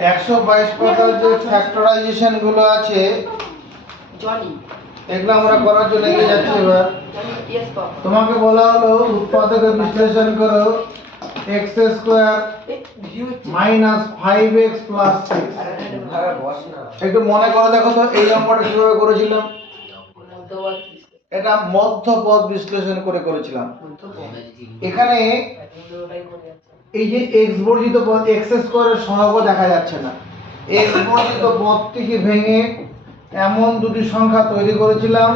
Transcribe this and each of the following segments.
122 পাতার যে ফ্যাক্টরাইজেশন গুলো আছে এগুলো আমরা করার জন্য এগিয়ে যাচ্ছি। এবার তোমাকে বলা হলো উৎপাদকে বিশ্লেষণ করো x square minus 5x plus 6। একটু মনে করে দেখো তো এই অঙ্কটা কিভাবে করেছিলাম। এটা মধ্যপদ বিশ্লেষণ করে করেছিলাম। এখানে এই যে x বর্জিত পদ x স্কয়ারের সহগ দেখা যাচ্ছে না। x বর্জিত পদটিকে ভেঙে এমন দুটি সংখ্যা তৈরি করেছিলাম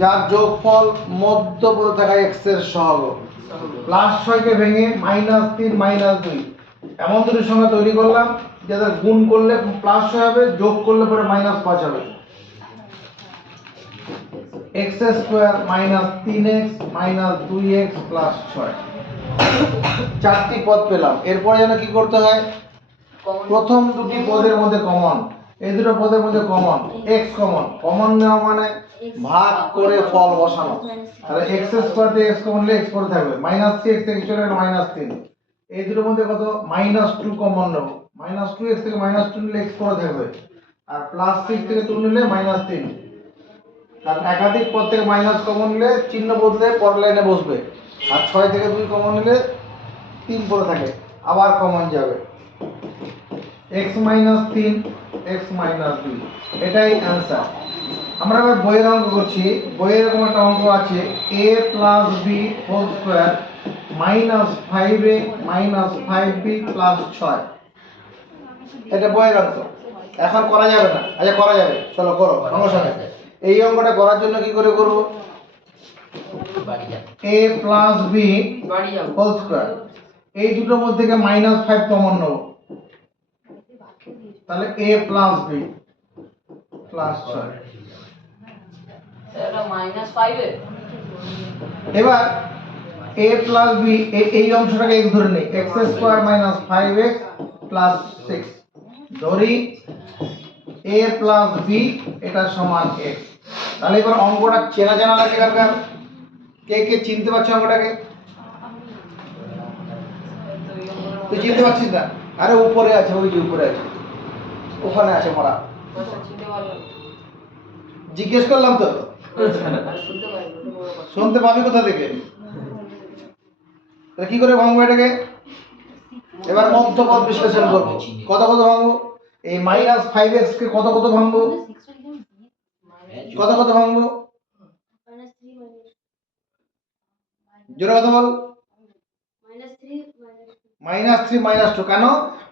যার যোগফল মধ্যপদ থাকা x এর সহগ। প্লাস 6 কে ভেঙে -3 -2 এমন দুটি সংখ্যা তৈরি করলাম যাদের গুণ করলে প্লাস 6 হবে, যোগ করলে পরে -5 হবে। x square -3x -2x plus 6 চারটি পদ পেলাম। এরপর যেন কি করতে হয়, প্রথম দুটি পদের মধ্যে কমন, এই দুটো পদের মধ্যে কমন x কমন নেওয়া মানে ভাগ করে ফল বসানো। তাহলে x স্কয়ার থেকে x কমন নিলে x পরে থাকবে, -3x থেকে চলে গেল -3। এই দুটোর মধ্যে কত -2 কমন নেব, -2x থেকে -2 নিলে x পরে থাকবে, আর +6 থেকে 2 নিলে -3। কারণ একাধিক পদ থেকে মাইনাস কমন নিলে চিহ্ন বদলে পরের লাইনে বসবে, আর 6 থেকে 2 কমন নিলে 3 পড়ে থাকে, আবার কমন যাবে। x - 3 x - 2 এটাই অ্যানসার। আমরা এবার বইয়ের অঙ্ক করছি। বইয়ের এরকম একটা অঙ্ক আছে a + b whole square -5a - 5b + 6। এটা বইয়ের অঙ্ক, এখন করা যাবে না। আচ্ছা করা যাবে, চলো করো সমস্যা নেই। এই অঙ্কটা করার জন্য কি করে করব, a + b হোল স্কয়ার, এই দুটোর মধ্যে থেকে -5 কমন নেব, তাহলে a + b প্লাস 6। এটা -5 এ এবার a + b এই অংশটাকে x ধরে নেই, x² - 5x + 6 ধরি a + b এটা সমান x। তাহলে এবার অঙ্কটা চেনা জানা লাগে কার, কে কে চিনতে পারছো অঙ্কটাকে? তুই চিনতে পারছিস না? আরে উপরে আছে, ওই যে উপরে আছে, ওখানে আছে মরা। জিজ্ঞেস করলাম তো, শুনতে পাবি কোথা থেকে? কি করে ভাঙবো এটাকে? এবার মধ্যপদ বিশ্লেষণ করবো। কত কত ভাঙবো? এই -5x কে কত কত ভাঙবো? কত কত ভাঙবো? জোরে কথা বল। -3 -2 কেন?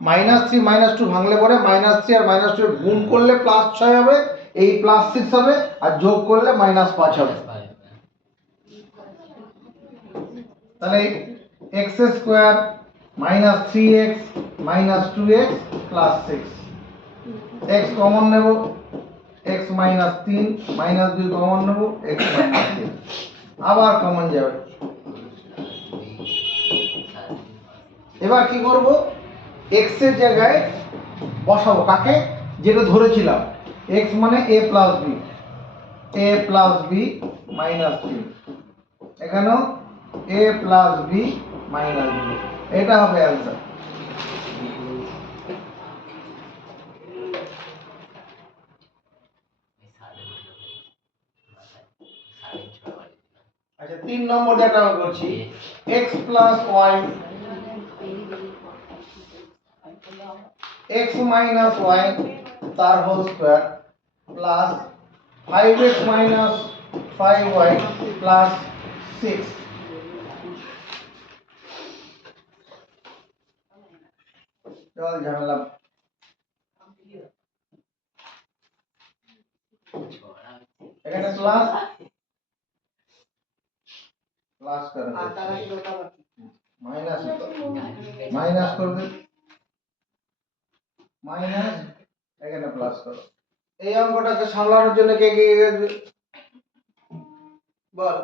-3 -2 ভাঙলে পরে -3 আর -2 গুণ করলে +6 হবে, এই +6 হবে, আর যোগ করলে -5 হবে। তাহলে x² -3x -2x + 6, x common নেব, x - 3 -2 কমন নেব, x - 3 আবার কমন যাবে। এবার কি করব, x এর জায়গায় বসাবো কাকে, যেটা ধরেছিলাম x মানে a + b, a + b -3, এখানেও a + b -b, এটা হবে অ্যানসার। আচ্ছা 3 নম্বর যেটা আমরা করছি x + y x - y তার whole square plus 5x - 5y plus 6। চল ঝামেলা, এখানে প্লাস প্লাস করে মাইনাস মাইনাস করবে, মাইনাস এখানে প্লাস করো। এই অঙ্কটাকে সামলানোর জন্য কে কে বল,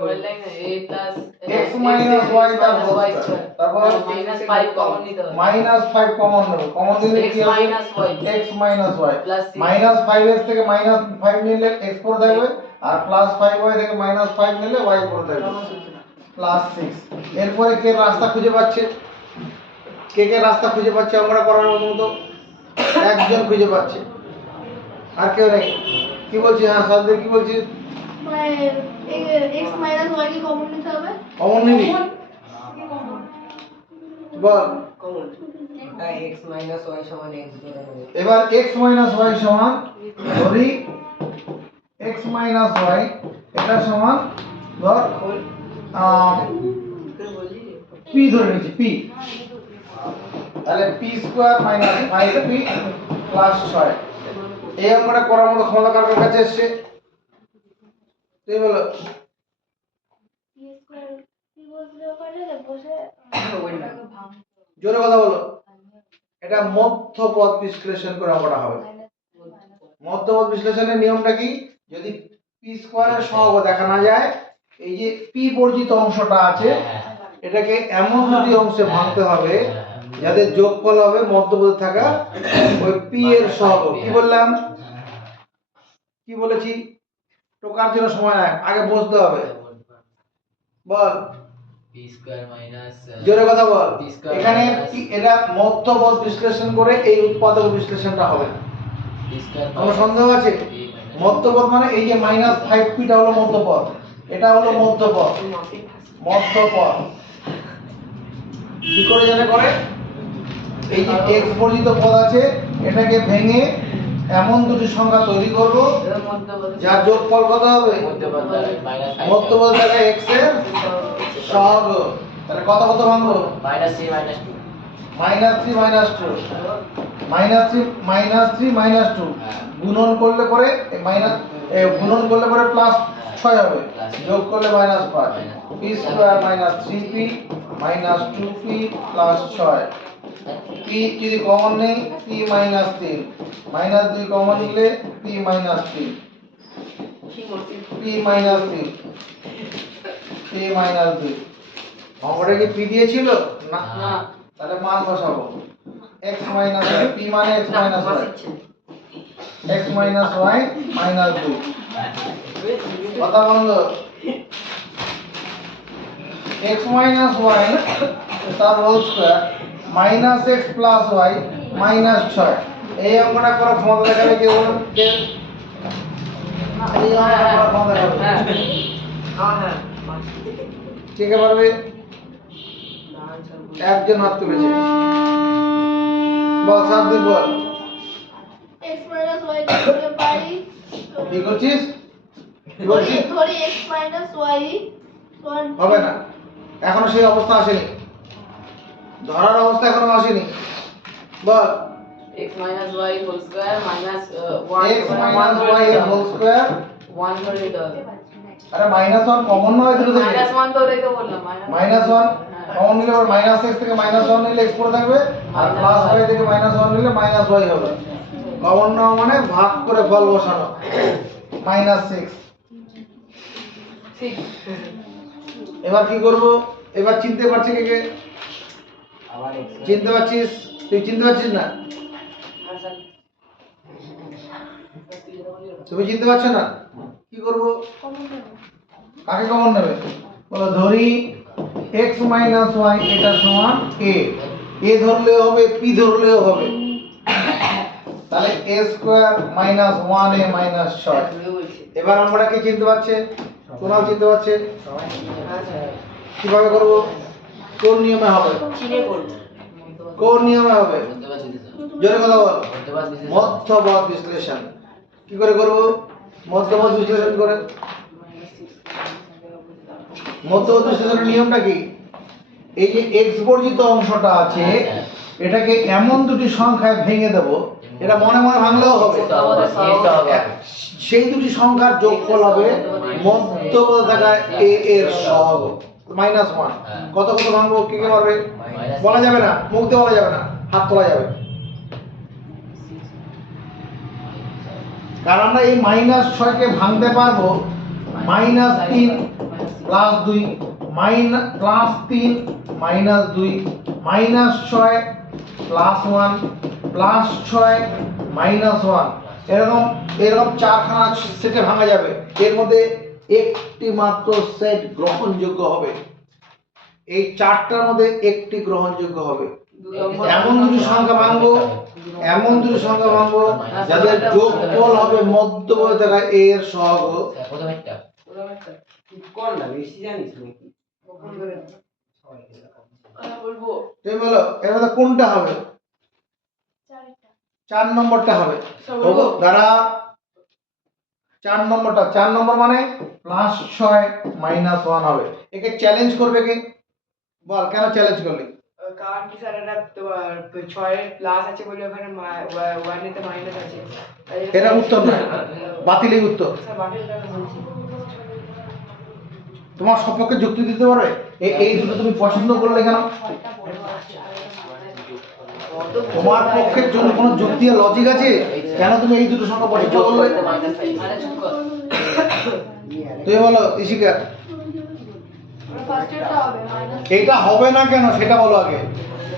পরের লাইনে a + x - y তার হোল স্কয়ার, তারপর -5 কমন নিতে হবে, -5 কমন নেব, কমন নিলে কি হবে, x - y -5x থেকে -5 নিলে x পড়ে থাকবে, আর +5y থেকে -5 নিলে y পড়ে থাকবে। প্লাস 6। এরপরে কে রাস্তা খুঁজে পাচ্ছে, কে রাস্তা খুঁজে পাচ্ছে আমরা করার মতো একজন খুঁজে পাচ্ছে, আর কেউ নেই। কি বলছি? হ্যাঁ সাদে কি বলছি? x মাইনাস y কি কমন নিতে হবে? কমন নিবি? বল। x মাইনাস y সমান x ধরে নেব। এবার x মাইনাস y সমান ধরি x মাইনাস y এটা সমান ধর p ধরে নিচ্ছি p, তাহলে p square minus 5p plus 6। এই অঙ্কটা করার মতো ক্ষমতা কার কাছে এসেছে? তুই বলো। p স্কয়ার p বসলে ওখানে বসে জোরে কথা বলো। এটা মধ্যপদ বিশ্লেষণ করে অঙ্কটা হবে। মধ্যপদ বিশ্লেষণের নিয়মটা কি? যদি p স্কয়ারের সহগ দেখা না যায়, এই যে p বর্জিত অংশটা আছে এটাকে এমন দুটি অংশে ভাঙতে হবে যাদের যোগফল হবে মধ্যপদে থাকা ওই p এর সহগ। কি বললাম? কি বলেছি? টোকার জন্য সময় নাই, আগে বুঝতে হবে। বল। p স্কয়ার মাইনাস জোরে কথা বল। p স্কয়ার এখানে এটা মধ্যপদ বিশ্লেষণ করে এই উৎপাদক বিশ্লেষণটা হবে। p স্কয়ার কোনো সন্দেহ আছে? মধ্যপদ মানে এই যে মাইনাস 5p টা হলো মধ্যপদ, এটা হলো মধ্যপদ। মধ্যপদ কি করে জানে করে? এই যে x বর্জিত পদ আছে এটাকে ভেঙে এমন দুটি সংখ্যা তৈরি করব যার যোগফল কত হবে? মধ্যপদ মাইনাস 5 মধ্যপদ থাকে x এর সহগ। তাহলে কত কত ভাঙবো? -3 -2 -3 -2 গুণন করলে পরে গুণন করলে পরে প্লাস 6 হবে, যোগ করলে -5 p square -3p -2p plus 6। p যদি কমন নেই p -3 -2 কমন নিলে p -3 p -2 অঙ্কটা কি p দিয়েছিল না? তাহলে মান বসাবো x মাইনাস y, p মানে x minus y, x minus y minus 2। কথা বন্ধ। x মাইনাস y তার whole square minus x plus y minus 6। এই অঙ্কটা করার ক্ষমতা দেখাবে কে বলুন? কে? এই অঙ্কটা করার ক্ষমতা দেখাবে কে কে পারবে? একজন হাত তুলেছে। বল সাবধান বল। x মাইনাস y করতে পারি। কি করছিস? কি ধরি বলছিস? ধরি x মাইনাস y সমান হবে না, এখনো সেই অবস্থা আসেনি, ধরার অবস্থা এখনো আসেনি। বল। x minus y whole square minus 1 x minus y এর হোল স্কয়ার। 1 ধরে নিতে হবে। আরে -1 কমন নয় দিল থেকে। -1 ধরেই তো বললাম -1 কমন নিলে আবার -x থেকে -1 নিলে x পড়ে থাকবে, আর প্লাস y থেকে -1 নিলে -y হবে। কমন নেওয়া মানে ভাগ করে ফল বসানো। -6। 6 এবার কি করব? এবার চিনতে পারছিস কে? আবার x চিনতে পারছিস? তুই চিনতে পারছিস না? তুমি চিনতে পারছো না? কি করব? কমন নেব। কাকে কমন নেবে? বলো ধরি x মাইনাস y এটা সমান a ধরলেও হবে p ধরলেও হবে। তাহলে a square minus 1a minus 6। এবার আমরা কি চিনতে পারছে? কোনাল চিনতে পারছে? কিভাবে করব? কোন নিয়মে হবে? চিনে করব। কোন নিয়মে হবে? মধ্যপদ বিশ্লেষণ জোরে কথা বল। মধ্যপদ বিশ্লেষণ মধ্যপদ বিশ্লেষণ কি করে করব? মধ্যপদ বিশ্লেষণ করে। মধ্যপদ বিশ্লেষণের নিয়মটা কি? এই যে x বর্জিত অংশটা আছে এটাকে এমন দুটি সংখ্যায় ভেঙে দেব, এটা মনে মনে ভাঙলেও হবে, সেই দুটি সংখ্যার যোগফল হবে মধ্যপদে থাকা a এর সহগ -1। কত কত ভাঙবো? কে কে পারবে? বলা যাবে না, মুখ দিয়ে বলা যাবে না, হাত তোলা যাবে। কারণ আমরা এই -6 কে ভাঙতে পারবো -3 plus 2 plus 3 minus 2 -6 plus 1 plus 6 minus 1, এরকম চারখানা সেটে ভাঙা যাবে। এর মধ্যে একটি মাত্র সেট গ্রহণযোগ্য হবে, এই চারটার মধ্যে একটি গ্রহণযোগ্য হবে। দু নম্বর এমন দুটি সংখ্যা ভাঙবো, এমন দুটি সংখ্যা ভাঙবো যাদের যোগফল হবে মধ্যবর্তী থাকা a এর সহগ। প্রথম একটা তুই কর না, বেশি জানিস নাকি? কখন করে বলবো তুমি বলো এর মধ্যে কোনটা হবে? চারটা 4 নম্বরটা হবে। সব বলবো। ওগো, দাঁড়া, 4 নম্বরটা, 4 নম্বর মানে +6 -1 হবে। একে চ্যালেঞ্জ করবে কে? বল কেন চ্যালেঞ্জ করলি? কারণ কি স্যার এটা তোমার 6 এর প্লাস আছে বলে ওখানে 1 এতে মাইনাস আছে। তাই জন্য এটা উত্তর নয়, বাতিলই উত্তর। স্যার বাকিটা বলছি। তোমার সপক্ষে যুক্তি দিতে পারবে? এই দুটো তুমি পছন্দ করলে কেন? তোমার পক্ষের জন্য কোনো যুক্তি আর লজিক আছে? কেন তুমি এই দুটো সংখ্যা পছন্দ করলে? আরে চুপ কর তুমি বলো ইশিকা, ফার্স্ট এরটা হবে মাইনাস, এটা হবে না কেন সেটা বলো আগে।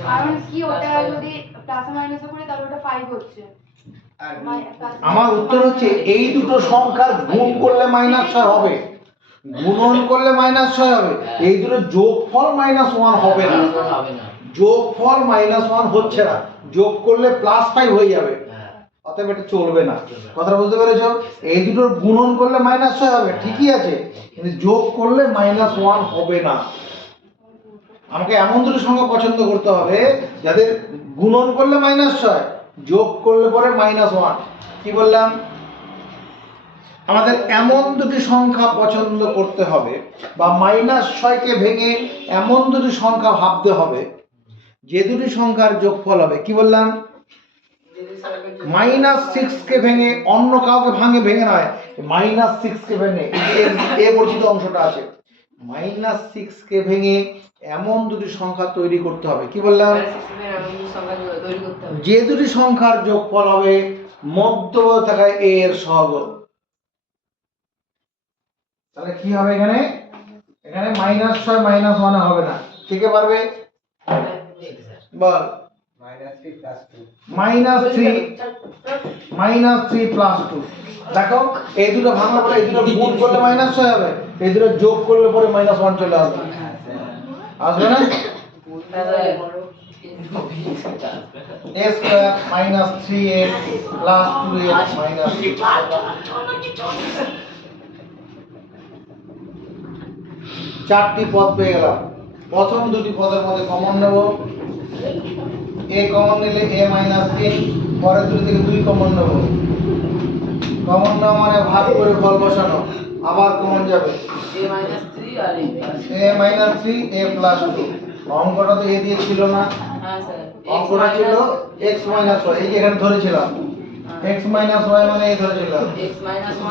কারণ কি ওটা যদি প্লাস মাইনাস করে তাহলে ওটা 5 হচ্ছে। আমার উত্তর হচ্ছে এই দুটো সংখ্যার গুণ করলে -6 হবে, গুণন করলে -6 হবে। এই দুটো যোগফল -1 হবে না, হবে না। যোগফল -1 হচ্ছে না, যোগ করলে +5 হয়ে যাবে, হ্যাঁ অতএব এটা চলবে না। কথা বুঝতে পেরেছো? এই দুটোর গুণন করলে -6 হবে, ঠিকই আছে, কিন্তু যোগ করলে -1 হবে না। আমাকে এমন দুটো সংখ্যা পছন্দ করতে হবে যাদের গুণন করলে -6, যোগ করলে পরে -1। কি বললাম? আমাদের এমন দুটি সংখ্যা পছন্দ করতে হবে, বা -6 কে ভেঙে এমন দুটি সংখ্যা ভাবতে হবে যে দুটি সংখ্যার যোগফল হবে। কি বললাম? -6 কে ভেঙে অন্য কাউকে ভেঙে নয়, -6 কে ভেঙে এই বর্ধিত অংশটা আছে, -6 কে ভেঙে এমন দুটি সংখ্যা তৈরি করতে হবে। কি বললাম? সংখ্যা তৈরি করতে হবে। যে দুটি সংখ্যার যোগফল হবে মধ্যবর্তী থাকা a এর সহগ। তাহলে কি হবে এখানে? এখানে -6 -1 হবে না, কে কে পারবে? বল। -3 প্লাস 2। দেখো এই দুটো ভাঙলে পরে এই দুটো গুণ করলে -6 হবে, এই দুটো যোগ করলে পরে -1 চলে আসবে। আসবে না? a square -3x plus 2x minus 4টি পদ পেয়ে গেলাম। প্রথম দুটি পদের মধ্যে কমন নেব, a কমন নিলে a -3, পরের দুটি থেকে 2 কমন নেব। কমন নেওয়া মানে ভাগ করে ফল বসানো, আবার কমন যাবে a-3 R a-3 a plus 2। অঙ্কটা তো a দিয়ে ছিল না, হ্যাঁ স্যার অঙ্কটা ছিল x y, এই যে এখানে ধরেছিলাম x y মানে এই ধরেছিলাম x minus 1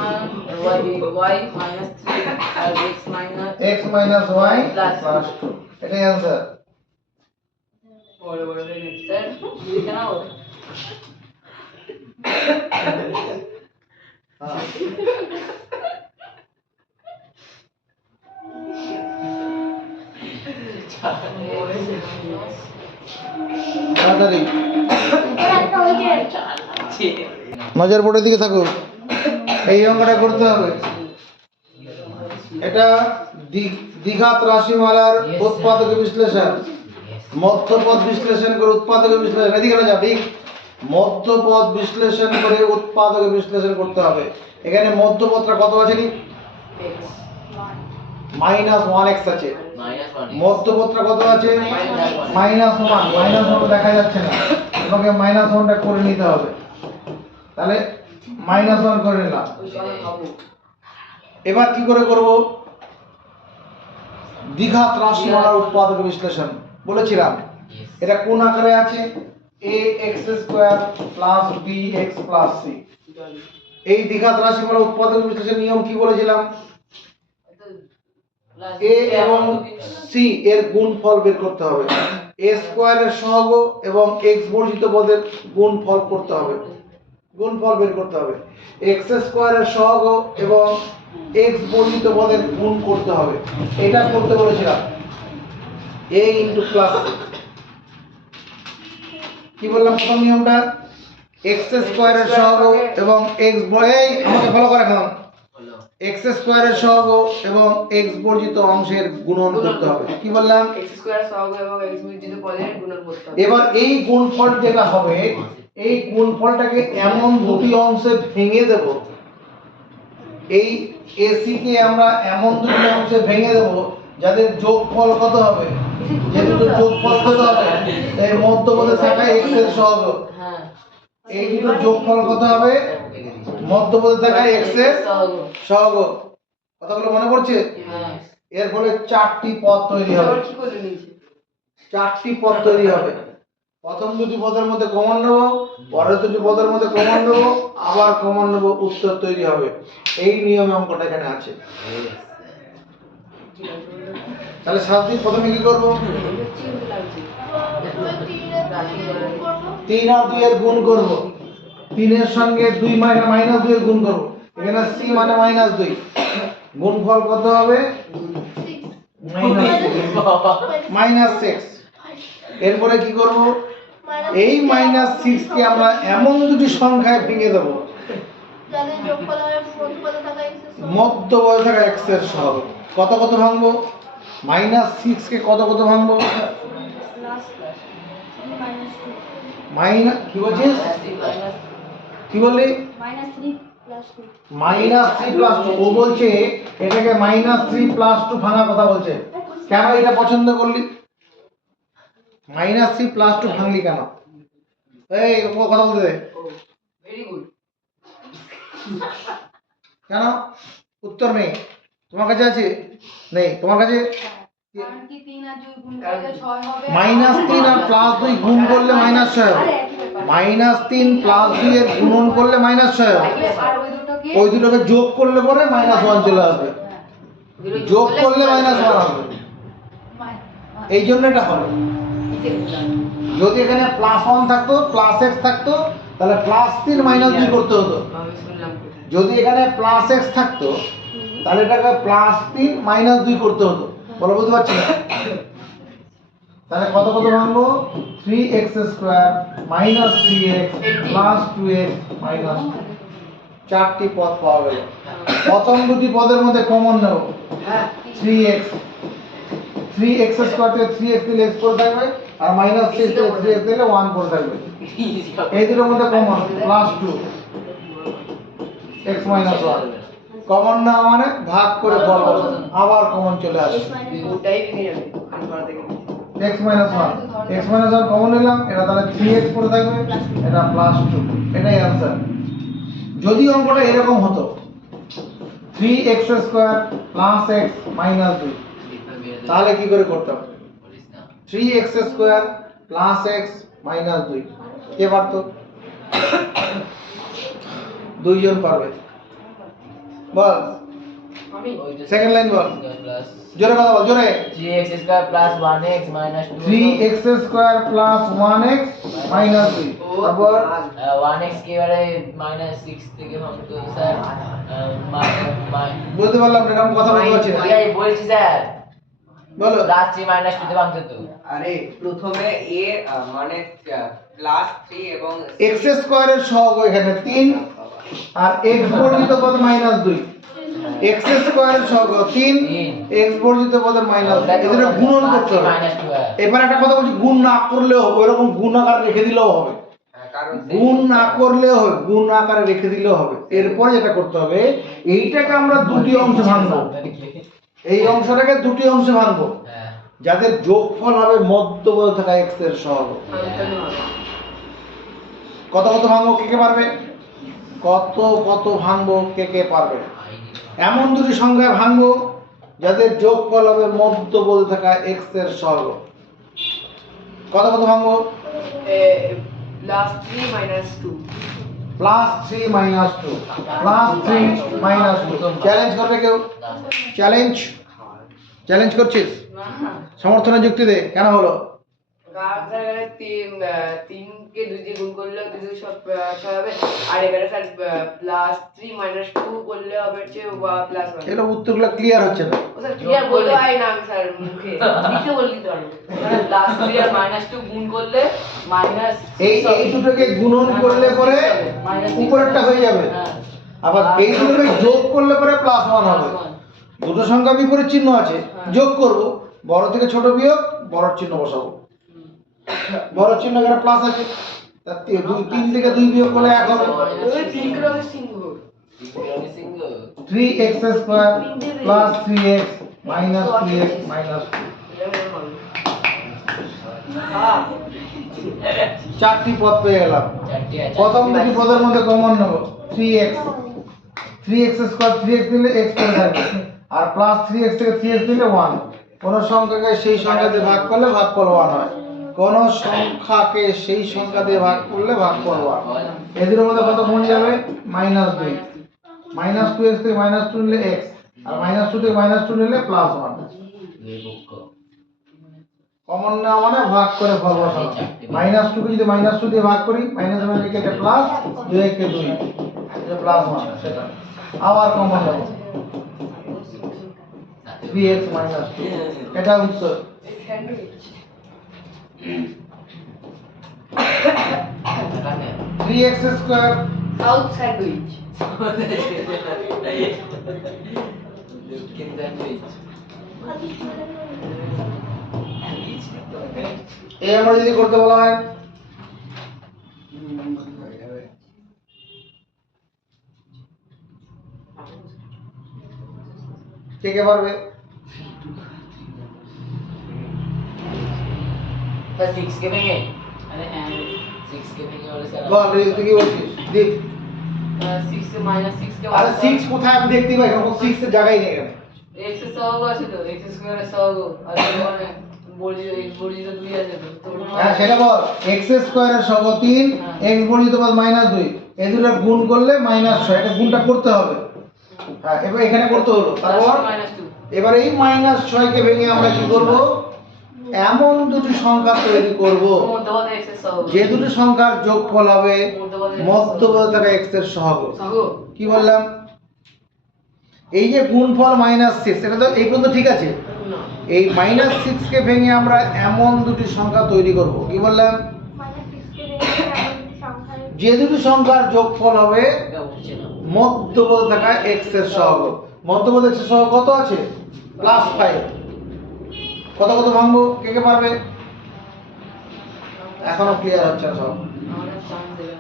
y minus 3 আর x y প্লাস 2। এটাই অ্যানসার। বড় বড় হয়ে গেছে স্যার লিখে নাও। তাড়াতাড়ি একটা হয়েছে নজর বোর্ডের দিকে থাকো, এই অঙ্কটা করতে হবে। এটা দ্বিঘাত রাশিমালার উৎপাদক বিশ্লেষণ, মধ্যপদ বিশ্লেষণ করে উৎপাদক বিশ্লেষণ। এদিকে না যা, ঠিক মধ্যপদ বিশ্লেষণ করে উৎপাদক বিশ্লেষণ করতে হবে। এখানে মধ্যপদটা কত আছে? ঠিক -1x আছে। -1 মধ্যপদটা কত আছে? -1 দেখা যাচ্ছে না, তোমাকে -1টা করে নিতে হবে। তাহলে -1 করে নিলাম। এবার কি করে করব? দ্বিঘাত রাশিমালার উৎপাদক বিশ্লেষণ বলেছিলাম। এটা কোন আকারে আছে? ax² + bx + c। এই দ্বিঘাত রাশিমালার উৎপাদক বিশ্লেষণের নিয়ম কি বলেছিলাম? a এবং c এর গুণফল বের করতে হবে, a স্কয়ারের সহগ এবং x বর্জিত পদের গুণফল করতে হবে, গুণফল বের করতে হবে। x স্কয়ারের সহগ এবং x বর্জিত পদের গুণ করতে হবে, এটা করতে বলেছিলাম। a * +c। কি বললাম প্রথম নিয়মটা? x স্কয়ারের সহগ এবং x, আমাকে ফলো করে এখন, x স্কয়ারের সহগ এবং x বর্জিত অংশের গুণন করতে হবে। কি বললাম? x স্কয়ার সহগ এবং x বিজিত পদের গুণন করতে হবে। এবার এই গুণফল যেটা হবে, এই গুণফলটাকে এমন দুটি অংশে ভেঙে দেব, এই AC কে আমরা এমন দুটি অংশে ভেঙে দেব যাদের যোগফল কত হবে, যে দুটো যোগফল কত হবে, এর মধ্যবর্তী থাকা x এর সহগ, হ্যাঁ এই দুটো যোগফল কত হবে, মধ্যবর্তী থাকা x এর সহগ। কথাগুলো মনে পড়ছে? হ্যাঁ এর ফলে চারটি পদ তৈরি হবে, আবার কি করলে নিচে? চারটি পদ তৈরি হবে। প্রথম দুটি পদের মধ্যে কমন নেব, পরের দুটি পদের মধ্যে কমন নেব, আবার কমন নেব, উত্তর তৈরি হবে। এই নিয়মে অঙ্কটা এখানে আছে। তাহলে শাস্তি প্রথমে কি করব? 3 আর 2 এর গুণ করব, 3 এর সঙ্গে 2 মাইনাস 2 এর গুণ করব। এখানে c মানে -2, গুণফল কত হবে? -6। এরপরে কি করব? এই -6 কে আমরা এমন দুটি সংখ্যায় ভেঙে দেব যাদের যোগফল হবে মধ্যপদে থাকা x এর সহগ। মধ্যবর্তী থাকা x এর সহগ। কত কত ভাঙবো? -6 কে কত কত ভাঙবো? কি বলছিস? কি বললি? -3 + 2। ও বলছে এটাকে -3 + 2 ভাঙার কথা বলছে। কেন এটা পছন্দ করলি? -3 + 2 ভাঙলি কেন? এই ও কথা বলতে দে। Very good. কেন? উত্তর নেই তোমার কাছে? আছে? নেই তোমার কাছে? কারণ কি 3 আর 2 গুণ করলে 6 হবে। -3 আর +2 গুণ করলে -6 হবে। -3 + 2 এর গুণন করলে -6 হবে। আর ওই দুটোকে ওই দুটোকে যোগ করলে পরে -1 চলে আসবে। যোগ করলে -1 আসবে। এই জন্য এটা হবে। যদি এখানে +1 থাকতো, +x থাকতো, তাহলে +3 -2 করতে হতো। আমি শুনলাম কোথায়? যদি এখানে +x থাকতো, তাহলে এটাকে +3 -2 করতে হতো। বলো, বুঝতে পারছি না? তাহলে কত কত ভাঙবো? 3x² - 3x + 2x - চারটি পদ পাওয়া গেল। প্রথম দুটি পদের মধ্যে কমন নেব, হ্যাঁ 3x, 3x² থেকে 3x দিলে x পড়ে থাকবে, আর -6 থেকে 3x দিলে 1 পড়ে থাকবে। এই দুটোর মধ্যে কমন +2 x - 1। কমন না মানে ভাগ করে বল, আবার কমন চলে আসে। ওটাই ভেঙে যাবে আর করা থেকে। x - 1, x - 1 কমন নিলাম, এটা তাহলে 3x পড়ে থাকবে, এটা +2। এটাই आंसर। যদি অঙ্কটা এরকম হতো 3x² + x - 2, তাহলে কি করে করতাম? 3x² + x - 2 কে পারতো? দুইজন পারবে। বল, আমি সেকেন্ড লাইন বল, জোরে কথা বল, জোরে। 3x² + 1x - 2 3x² + 1x - 2। তারপর 1x কে এবারে -6 থেকে ভাঙতো স্যার। বলতে পারলাম না, এরকম কথা বলতে পারছি না। ওই বলছি স্যার, বলো। +3 - 2 তে ভাঙতো তো। আরে প্রথমে এ মানে +3 এবং x² এর সহগ এখানে 3 আর x বর্জিত পদ -2। x² এর সহগ 3, x বর্জিত পদের -2। এদের গুণন করতে হবে। এবার একটা কথা বলছি, গুণ না করলেও হবে, এরকম গুণ আকারে রেখে দিলেও হবে। কারণ গুণ না করলেও হবে, গুণ আকারে রেখে দিলেও হবে। এরপর যেটা করতে হবে, এইটাকে আমরা দুটি অংশে ভাঙবো। এই অংশটাকে দুটি অংশে ভাঙবো, হ্যাঁ যাদের যোগফল হবে মধ্যবর্তী থাকা x এর সহগ। কত কত ভাঙবো, কে কে পারবে? কত কত ভাঙবো, কে কে পারবে? এমন দুটি সংখ্যায় ভাঙবো যাদের যোগফল হবে মধ্যবর্তী থাকা x এর সহগ। কত কত ভাঙবো? +3 - 2 +3 - 2, +3 - 2। চ্যালেঞ্জ করবে কেউ? চ্যালেঞ্জ, চ্যালেঞ্জ করছিস? সমর্থনের যুক্তি দে, কেন হলো? কারণ স্যার এখানে 3 কে 2 দিয়ে গুণ করলে 2 সব 6 হবে, আর এখানে স্যার +3 - 2 করলে হবে হচ্ছে +1। এগুলো উত্তরগুলো ক্লিয়ার হচ্ছে না। ও স্যার ক্লিয়ার বলতে হয় না আমি স্যার মুখে লিখে বললি তো আমি। +3 আর -2 গুণ করলে এই দুটোকে গুণন করলে পরে উপরেরটা হয়ে যাবে, আবার এই দুটোকে যোগ করলে পরে প্লাস ওয়ান হবে। দুটো সংখ্যা বিপরীত চিহ্ন আছে, যোগ করব, বড় থেকে ছোট বিয়োগ, বড় চিহ্ন বসাবো। বড় চিহ্ন এখানে প্লাস আছে, তার 3 থেকে 2 বিয়োগ করলে 1 হবে। ওই তিন রঙের সিংহ 3x square plus 3x minus 3x minus 2। চারটি পদ পেয়ে গেলাম। প্রথম দুটি পদের মধ্যে কমন নেব 3x, 3x স্কয়ার 3x দিলে x পড়ে থাকবে, আর প্লাস 3x থেকে 3x দিলে 1। কোন সংখ্যাকে সেই সংখ্যা দিয়ে ভাগ করলে ভাগফল 1 হয়, কোন সংখ্যাকে সেই সংখ্যা দিয়ে ভাগ করলে ভাগফল 1। এদের মধ্যে কত কমন যাবে? -2। -2x থেকে -2 নিলে x, আর -2 থেকে -2 নিলে +1। কমন নেওয়া মানে ভাগ করে ফল বসানো। -2 কে যদি -2 দিয়ে ভাগ করি, মাইনাস মানে কেটে প্লাস, 2 কে 2, এটা +1 সেটা। আবার কমন নেব 3x - 2, এটা উত্তর। Okay. 3x square south sandwich. এই আমরা যদি করতে বলা হয় কে কে পারবে? तो 6 के भैया अरे हैं 6 के भैया वाले सर বল রে, তুই কি বলছিস? দেখ 6 से -6 के আরে 6 কোথায় আমি দেখতে পাই? কোনো 6 এর জায়গায় নেই এখানে। एक से 100 গো আছে তো x স্কয়ার 100 গো আর মানে বর্জিত x বর্জিত 2 আছে তো হ্যাঁ সেটা বল। x স্কয়ারের সহগ 3, x বর্জিত পদ -2, এই দুটো গুণ করলে -6, এটা গুণটা করতে হবে। হ্যাঁ এবার এখানে করতে হলো। তারপর -2 এবার এই -6 কে ভেঙে আমরা কি করব? এমন দুটি সংখ্যা তৈরি করব মধ্যপদ x এর সহগ যে দুটি সংখ্যার যোগফল হবে মধ্যপদ থেকে x এর সহগ। সহগ কি বললাম? এই যে গুণফল -6, এটা তো এই পর্যন্ত ঠিক আছে। না এই -6 কে ভেঙে আমরা এমন দুটি সংখ্যা তৈরি করব। কি বললাম? যে দুটি সংখ্যার যোগফল হবে क्या उठছে না মধ্যপদ থাকা x এর সহগ। মধ্যপদ x এর সহগ কত আছে? +5। কত কত ভাঙবো? কে কে পারবে? এখনো ক্লিয়ার হচ্ছে না সব। আমাদের চান্স দেবেন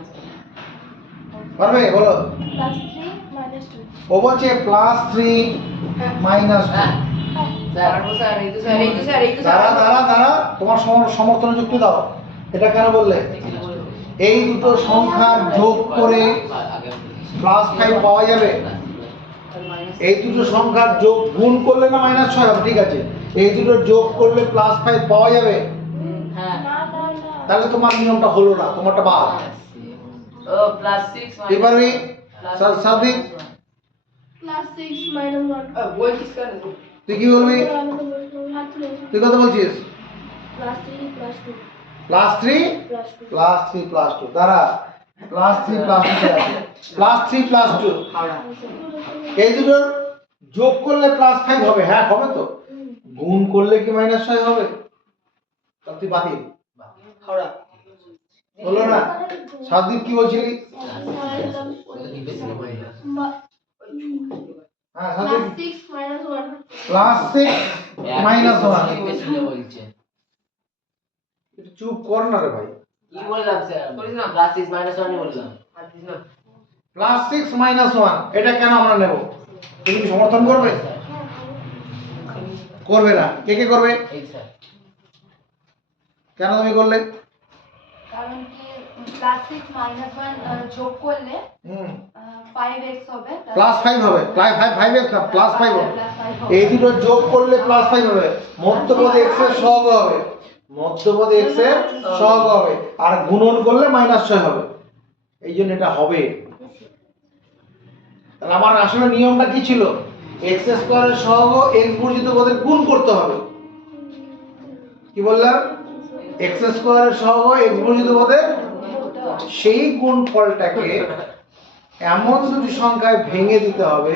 পারবে বলো? +3 - 2। ও বলছে +3 - 2। স্যার পারবো স্যার এই তো দাঁড়া দাঁড়া দাঁড়া, তোমার সমর্থন যুক্তি দাও। এটা কেন বললে? এই দুটো সংখ্যার যোগ করে +5 পাওয়া যাবে। এই দুটো সংখ্যার যোগ গুণ করলে না -6 হবে, ঠিক আছে। এই দুটো যোগ করলে +5 পাওয়া যাবে, হ্যাঁ না না না, তাহলে তোমার নিয়মটা হলো না, তোমারটা বাদ। ও +6 তুই পারবি? সাদিক +6 - 1। বলছিস কেন? তুই কি বলবি? তুই কত বলছিস? +3 + 2 +3 +2 +3 +2 দাঁড়া, +3 +2 তে আছে। +3 +2 হাওড়া এই দুটোর যোগ করলে +5 হবে। হ্যাঁ হবে তো। গুণ করলে কি -6 হবে? তাহলে তুই বাতিল। হাওড়া হলো না? সাদিক কি বলছিলি? ওটা দিবে সিনেমা হ্যাঁ সাদিক +6 - 1। +6 -1। বেশি বলছে একটু চুপ কর না রে ভাই। কি বললাম স্যার বলিস না। +6 - 1 বললাম হাতিস না +6 - 1 এটা কেন আমরা নেব? তুমি কি সমর্থন করবে? করবে না। কে কে করবে? এই স্যার কেন তুমি করলে? কারণ কি +6 - 1 যোগ করলে হুম 5x হবে। +5 হবে। 5x না, +5 হবে। +5 এই দুটো যোগ করলে +5 হবে। মধ্যপদ x এর সহগ হবে। মধ্যপদ x এর সহগ হবে। আর গুণন করলে -6 হবে। এই জন্য এটা হবে। তাহলে আমার আসলে নিয়মটা কি ছিল? x স্কয়ারের সহগ x বর্জিত পদের গুণ করতে হবে। কি বললাম? x স্কয়ারের সহগ x বর্জিত পদের সেই গুণফলটাকে এমন দুটি সংখ্যায় ভেঙে দিতে হবে।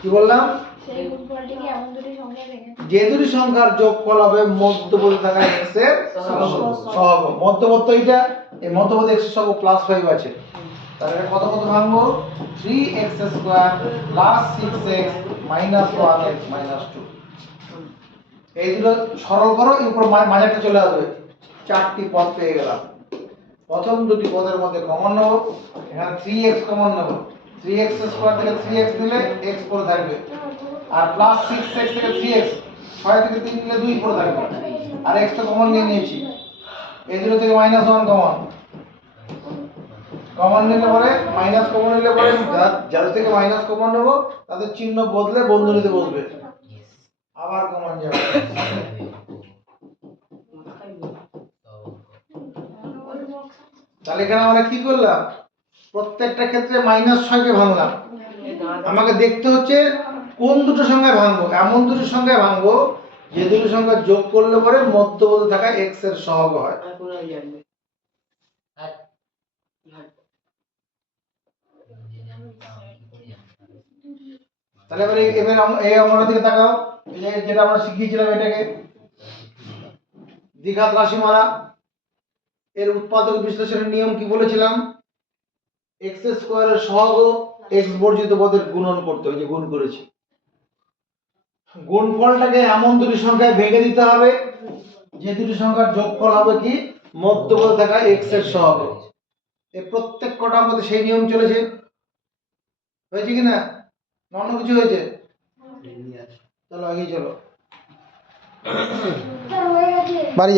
কি বললাম? সেই গুণফলটিকে এমন দুটি সংখ্যায় ভেঙে যে দুটি সংখ্যার যোগফল হবে মধ্যপদে থাকা x এর সহগ। মধ্যপদ তো এইটা, এই মধ্যপদে x এর সহগ +5 আছে। তাহলে এটা কত কত ভাঙবো? 3x square plus 6x minus 1x minus 2। এই দুটো সরল করো, এর উপর মাঝারটা চলে আসবে। চারটি পদ পেয়ে গেলাম। প্রথম দুটি পদের মধ্যে কমন নেব, এখানে 3x কমন নেব। 3x স্কয়ার থেকে 3x দিলে x পড়ে থাকবে, আর প্লাস 6x থেকে 3x 6 থেকে 3 নিলে 2 পড়ে থাকবে, আর x তো কমন নিয়ে নিয়েছি। এই দুটো থেকে মাইনাস 1 কমন নিলে পরে মাইনাস কমন নিলে পরে যাদের থেকে মাইনাস কমন নেব তাদের চিহ্ন বদলে বন্ধনীতে বসবে, আবার কমন যাবে। তাহলে এখানে আমরা কি করলাম? প্রত্যেকটা ক্ষেত্রে -6 কে ভাঙলাম। আমাকে দেখতে হচ্ছে কোন দুটো সংখ্যায় ভাঙবো। এমন দুটো সংখ্যায় ভাঙবো যে দুটো সংখ্যা যোগ করলে পরে মধ্যবর্তী থাকা x এর সহগ হয়। আর কোনো জানবে আর তাহলে এবার এই অঙ্কটার দিকে তাকাও। এই যে যেটা আমরা শিখিয়েছিলাম, এটাকে দ্বিঘাত রাশিমালা এর উৎপাদক বিশ্লেষণের নিয়ম কি বলেছিলাম? x স্কয়ারের সহগ x বর্জিত পদের গুণন করতে হয়, যে গুণ করেছি। গুণফলটাকে এমন দুটি সংখ্যায় ভেঙে দিতে হবে যে দুটি সংখ্যার যোগফল হবে কি? মধ্যবর্তী থাকা x এর সহগ। এই প্রত্যেক কটার মধ্যে সেই নিয়ম চলেছে। হয়েছে কি না? অন্য কিছু হয়েছে? চলো আগে চলো। বাড়ি